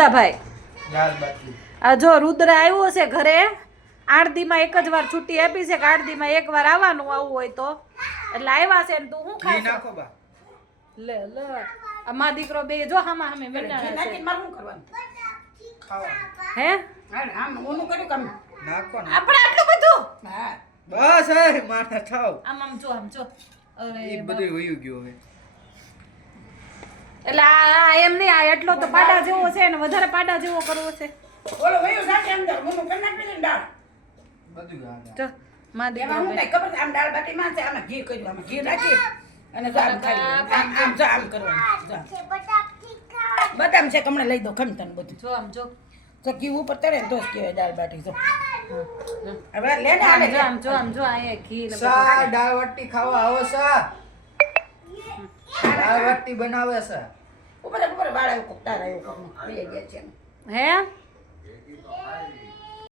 રુદાભાઈ. આ જો રુદ્ર આવ્યો છે ઘરે આઠ દીમાં એક જ વાર છુટ્ટી આપી છે કે આરદીમાં એક વાર આવવાનું આવવું હોય તો. એટલે આવ્યા છે ને તું શું ખાય નાખો લે લે. આ મા દીકરો બે જો હામા હામે ઘી નાખી શું કરવાનું? હે? આમ ઓનું કર્યું કામ નાખો ને. આપણે આટલું બધું? હા. બસ હે મારા થાવ. આમ આમ જો આમ જો. અરે એ બધું વયું ગયું હવે. એટલે આ આ એમ નહીં આ એટલો તો પાડા જેવો છે અને વધારે પાડા જેવો કરવો છે. બોલો વયું સાથે અંદર? કરી નાખી ને દાળ. બધું આગળ તો માં એમાં હું કઈ ખબર છે? આમ દાળ બાટીમાં છે આમાં ઘી કર્યું આમાં ઘી નાખી અને જો આમ ખાઈ આમ આમ જો આમ કરવાનું. બદામ છે હમણાં લઈ દો ખમ તને બધું. જો આમ જો. તો ઘી ઉપર તળે ને તો કહેવાય દાળ બાટી જો. હવે લે ને આમ જો આમ જો આમ જો અહીંયા ઘી સા દાળ બાટી ખાવા આવો સા. વટ્ટી બનાવે છે. ઉપર ઉપર વાળા કુકતા રહ્યો તારા બે ગયા છે હે?